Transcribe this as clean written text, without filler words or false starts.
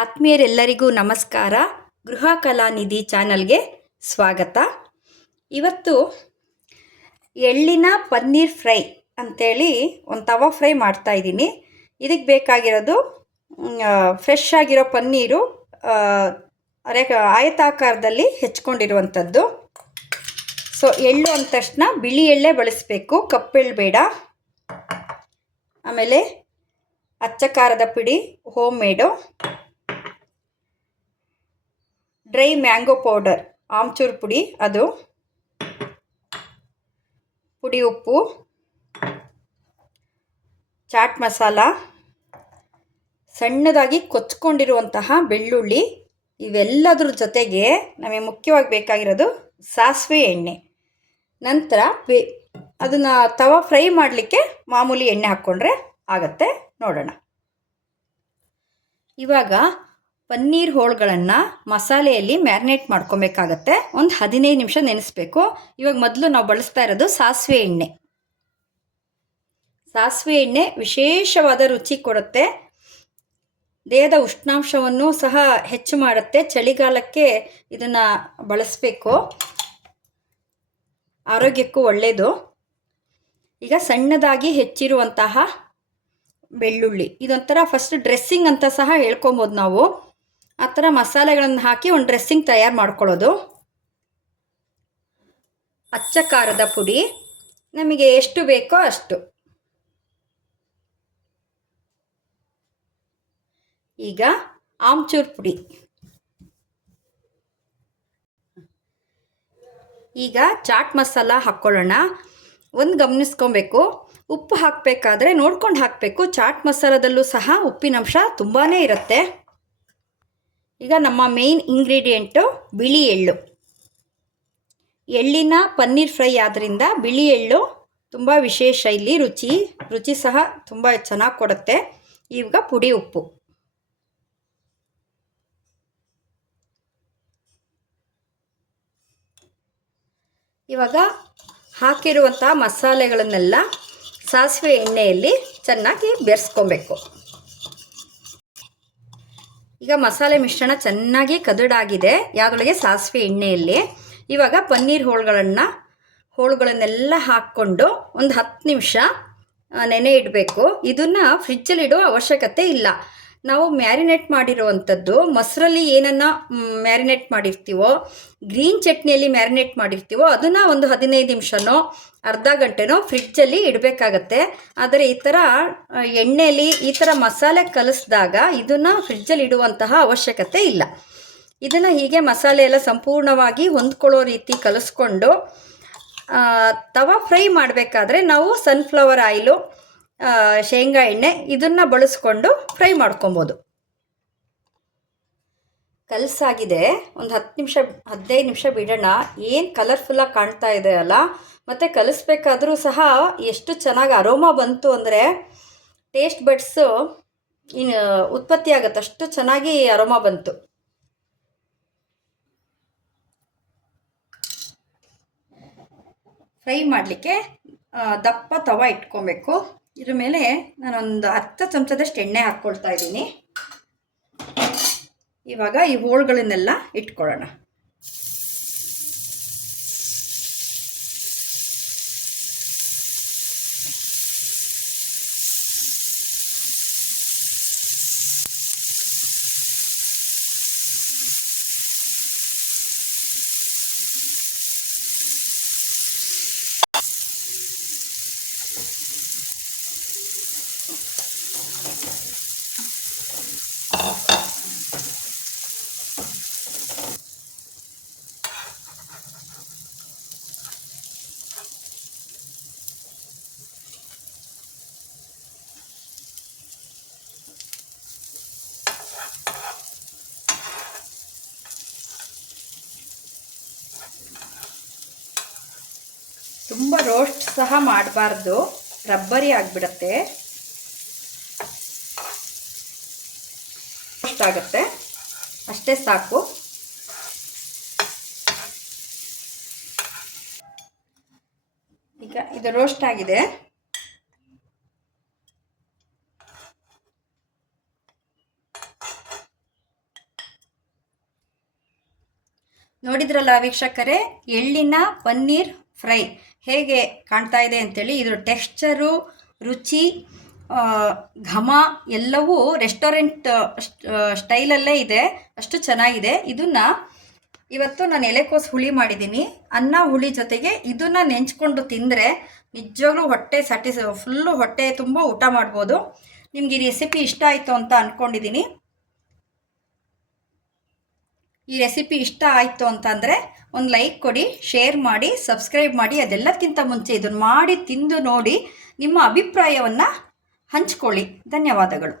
ಆತ್ಮೀಯರೆಲ್ಲರಿಗೂ ನಮಸ್ಕಾರ. ಗೃಹ ಕಲಾನಿಧಿ ಚಾನಲ್ಗೆ ಸ್ವಾಗತ. ಇವತ್ತು ಎಳ್ಳಿನ ಪನ್ನೀರ್ ಫ್ರೈ ಅಂಥೇಳಿ ಒಂದು ತವಾ ಫ್ರೈ ಮಾಡ್ತಾಯಿದ್ದೀನಿ. ಇದಕ್ಕೆ ಬೇಕಾಗಿರೋದು ಫ್ರೆಶ್ ಆಗಿರೋ ಪನ್ನೀರು, ಆಯತಾಕಾರದಲ್ಲಿ ಹೆಚ್ಕೊಂಡಿರುವಂಥದ್ದು. ಸೊ ಎಳ್ಳು ಅಂದ ತಕ್ಷಣ ಬಿಳಿ ಎಳ್ಳೇ ಬಳಸಬೇಕು, ಕಪ್ಪೆಳ್ಳು ಬೇಡ. ಆಮೇಲೆ ಅಚ್ಚ ಖಾರದ ಪುಡಿ home made, dry mango powder amchur ಪುಡಿ, ಅದು ಪುಡಿ ಉಪ್ಪು, ಚಾಟ್ ಮಸಾಲ, ಸಣ್ಣದಾಗಿ ಕೊಚ್ಕೊಂಡಿರುವಂತಹ ಬೆಳ್ಳುಳ್ಳಿ, ಇವೆಲ್ಲದ್ರ ಜೊತೆಗೆ ನಮಗೆ ಮುಖ್ಯವಾಗಿ ಬೇಕಾಗಿರೋದು ಸಾಸಿವೆ ಎಣ್ಣೆ. ನಂತರ ಅದನ್ನು ತವಾ ಫ್ರೈ ಮಾಡಲಿಕ್ಕೆ ಮಾಮೂಲಿ ಎಣ್ಣೆ ಹಾಕ್ಕೊಂಡ್ರೆ ಆಗತ್ತೆ. ನೋಡೋಣ. ಇವಾಗ ಪನ್ನೀರ್ ಹೋಳುಗಳನ್ನು ಮಸಾಲೆಯಲ್ಲಿ ಮ್ಯಾರಿನೇಟ್ ಮಾಡ್ಕೊಬೇಕಾಗತ್ತೆ. ಒಂದು 15 ನಿಮಿಷ ನೆನೆಸ್ಬೇಕು. ಇವಾಗ ಮೊದಲು ನಾವು ಬಳಸ್ತಾ ಇರೋದು ಸಾಸಿವೆ ಎಣ್ಣೆ. ಸಾಸಿವೆ ಎಣ್ಣೆ ವಿಶೇಷವಾದ ರುಚಿ ಕೊಡುತ್ತೆ, ದೇಹದ ಉಷ್ಣಾಂಶವನ್ನು ಸಹ ಹೆಚ್ಚು ಮಾಡುತ್ತೆ. ಚಳಿಗಾಲಕ್ಕೆ ಇದನ್ನು ಬಳಸಬೇಕು, ಆರೋಗ್ಯಕ್ಕೂ ಒಳ್ಳೆಯದು. ಈಗ ಸಣ್ಣದಾಗಿ ಹೆಚ್ಚಿರುವಂತಹ ಬೆಳ್ಳುಳ್ಳಿ, ಇದೊಂಥರ ಫಸ್ಟ್ ಡ್ರೆಸ್ಸಿಂಗ್ ಅಂತ ಸಹ ಹೇಳ್ಕೊಬೋದು ನಾವು. ಆ ಥರ ಮಸಾಲೆಗಳನ್ನು ಹಾಕಿ ಒಂದು ಡ್ರೆಸ್ಸಿಂಗ್ ತಯಾರು ಮಾಡ್ಕೊಳ್ಳೋದು. ಅಚ್ಚ ಖಾರದ ಪುಡಿ ನಮಗೆ ಎಷ್ಟು ಬೇಕೋ ಅಷ್ಟು. ಈಗ ಆಮ್ಚೂರು ಪುಡಿ. ಈಗ ಚಾಟ್ ಮಸಾಲ ಹಾಕ್ಕೊಳ್ಳೋಣ. ಒಂದು ಗಮನಿಸ್ಕೊಬೇಕು, ಉಪ್ಪು ಹಾಕಬೇಕಾದ್ರೆ ನೋಡ್ಕೊಂಡು ಹಾಕಬೇಕು. ಚಾಟ್ ಮಸಾಲದಲ್ಲೂ ಸಹ ಉಪ್ಪಿನಂಶ ತುಂಬಾ ಇರುತ್ತೆ. ಈಗ ನಮ್ಮ ಮೇಯ್ನ್ ಇಂಗ್ರೀಡಿಯೆಂಟು ಬಿಳಿ ಎಳ್ಳು. ಎಳ್ಳಿನ ಪನ್ನೀರ್ ಫ್ರೈ ಆದ್ದರಿಂದ ಬಿಳಿ ಎಳ್ಳು ತುಂಬ ವಿಶೇಷ. ಇಲ್ಲಿ ರುಚಿ ಸಹ ತುಂಬ ಚೆನ್ನಾಗಿ ಕೊಡುತ್ತೆ. ಈಗ ಪುಡಿ ಉಪ್ಪು. ಇವಾಗ ಹಾಕಿರುವಂಥ ಮಸಾಲೆಗಳನ್ನೆಲ್ಲ ಸಾಸಿವೆ ಎಣ್ಣೆಯಲ್ಲಿ ಚೆನ್ನಾಗಿ ಬೆರೆಸ್ಕೊಬೇಕು. ಈಗ ಮಸಾಲೆ ಮಿಶ್ರಣ ಚೆನ್ನಾಗಿ ಕದಡಾಗಿದೆ ಯಾವುದೊಳಗೆ, ಸಾಸಿವೆ ಎಣ್ಣೆಯಲ್ಲಿ. ಇವಾಗ ಪನ್ನೀರ್ ಹೋಳುಗಳನ್ನೆಲ್ಲ ಹಾಕ್ಕೊಂಡು ಒಂದು 10 ನಿಮಿಷ ನೆನೆ ಇಡಬೇಕು. ಇದನ್ನು ಫ್ರಿಜ್ಜಲ್ಲಿ ಇಡೋ ಅವಶ್ಯಕತೆ ಇಲ್ಲ. ನಾವು ಮ್ಯಾರಿನೇಟ್ ಮಾಡಿರುವಂಥದ್ದು ಮೊಸರಲ್ಲಿ ಏನನ್ನು ಮ್ಯಾರಿನೇಟ್ ಮಾಡಿರ್ತೀವೋ, ಗ್ರೀನ್ ಚಟ್ನಿಯಲ್ಲಿ ಮ್ಯಾರಿನೇಟ್ ಮಾಡಿರ್ತೀವೋ ಅದನ್ನು ಒಂದು 15 ನಿಮಿಷನೋ ಅರ್ಧ ಗಂಟೆನೋ ಫ್ರಿಡ್ಜಲ್ಲಿ ಇಡಬೇಕಾಗತ್ತೆ. ಆದರೆ ಈ ಥರ ಎಣ್ಣೆಯಲ್ಲಿ ಈ ಥರ ಮಸಾಲೆ ಕಲಿಸಿದಾಗ ಇದನ್ನು ಫ್ರಿಡ್ಜಲ್ಲಿ ಇಡುವಂತಹ ಅವಶ್ಯಕತೆ ಇಲ್ಲ. ಇದನ್ನು ಹೀಗೆ ಮಸಾಲೆ ಎಲ್ಲ ಸಂಪೂರ್ಣವಾಗಿ ಹೊಂದ್ಕೊಳ್ಳೋ ರೀತಿ ಕಲಿಸ್ಕೊಂಡು ತವಾ ಫ್ರೈ ಮಾಡಬೇಕಾದ್ರೆ ನಾವು ಸನ್ಫ್ಲವರ್ ಆಯಿಲು, ಶೇಂಗಾ ಎಣ್ಣೆ ಇದನ್ನು ಬಳಸ್ಕೊಂಡು ಫ್ರೈ ಮಾಡ್ಕೊಬೋದು. ಕಲಸಾಗಿದೆ, ಒಂದು 15 ನಿಮಿಷ ಬಿಡೋಣ. ಏನು ಕಲರ್ಫುಲ್ಲಾಗಿ ಕಾಣ್ತಾ ಇದೆ ಅಲ್ಲ. ಮತ್ತು ಕಲಿಸ್ಬೇಕಾದ್ರೂ ಸಹ ಎಷ್ಟು ಚೆನ್ನಾಗಿ ಅರೋಮಾ ಬಂತು ಅಂದರೆ ಟೇಸ್ಟ್ ಬಡ್ಸು ಉತ್ಪತ್ತಿ ಆಗುತ್ತೆ, ಅಷ್ಟು ಚೆನ್ನಾಗಿ ಅರೋಮಾ ಬಂತು. ಫ್ರೈ ಮಾಡಲಿಕ್ಕೆ ದಪ್ಪ ತವಾ ಇಟ್ಕೊಬೇಕು. ಇದ್ರ ಮೇಲೆ ನಾನೊಂದು 10 ಚಮಚದಷ್ಟು ಎಣ್ಣೆ ಹಾಕ್ಕೊಳ್ತಾ ಇದ್ದೀನಿ. ಇವಾಗ ಈ ಹೋಳುಗಳನ್ನೆಲ್ಲ ಇಟ್ಕೊಳ್ಳೋಣ. ತುಂಬ ರೋಸ್ಟ್ ಸಹ ಮಾಡಬಾರ್ದು, ರಬ್ಬರಿ ಆಗಿಬಿಡತ್ತೆ. ರೋಸ್ಟ್ ಆಗುತ್ತೆ, ಅಷ್ಟೇ ಸಾಕು. ಈಗ ಇದು ರೋಸ್ಟ್ ಆಗಿದೆ. ನೋಡಿದ್ರಲ್ಲ ವೀಕ್ಷಕರೇ, ಎಳ್ಳಿನ ಪನ್ನೀರ್ ಫ್ರೈ ಹೇಗೆ ಕಾಣ್ತಾ ಇದೆ ಅಂತೇಳಿ. ಇದ್ರ ಟೆಕ್ಸ್ಚರು, ರುಚಿ, ಘಮ ಎಲ್ಲವೂ ರೆಸ್ಟೋರೆಂಟ್ ಸ್ಟೈಲಲ್ಲೇ ಇದೆ, ಅಷ್ಟು ಚೆನ್ನಾಗಿದೆ. ಇದನ್ನು ಇವತ್ತು ನಾನು ಎಲೆಕೋಸು ಹುಳಿ ಮಾಡಿದ್ದೀನಿ. ಅನ್ನ ಹುಳಿ ಜೊತೆಗೆ ಇದನ್ನು ನೆಂಚ್ಕೊಂಡು ತಿಂದರೆ ನಿಜವಾಗ್ಲೂ ಫುಲ್ಲು ಹೊಟ್ಟೆ ತುಂಬ ಊಟ ಮಾಡ್ಬೋದು. ನಿಮ್ಗೆ ಈ ರೆಸಿಪಿ ಇಷ್ಟ ಆಯಿತು ಅಂತ ಅಂದ್ಕೊಂಡಿದ್ದೀನಿ. ಈ ರೆಸಿಪಿ ಇಷ್ಟ ಆಯಿತು ಅಂತಂದರೆ ಒಂದು ಲೈಕ್ ಕೊಡಿ, ಶೇರ್ ಮಾಡಿ, ಸಬ್ಸ್ಕ್ರೈಬ್ ಮಾಡಿ. ಅದೆಲ್ಲಕ್ಕಿಂತ ಮುಂಚೆ ಇದನ್ನು ಮಾಡಿ ತಿಂದು ನೋಡಿ ನಿಮ್ಮ ಅಭಿಪ್ರಾಯವನ್ನು ಹಂಚ್ಕೊಳ್ಳಿ. ಧನ್ಯವಾದಗಳು.